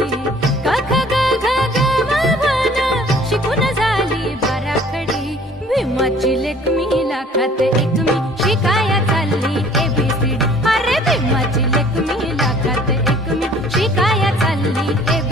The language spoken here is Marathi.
क ख ग घ ग म म न शिकून झाली बाराखडी. भीमाची लेक मी लाखात एक मी शिकाया चालली ABCD. अरे भीमाची लेक मी लाखात एक मी शिकाया चालली ABCD.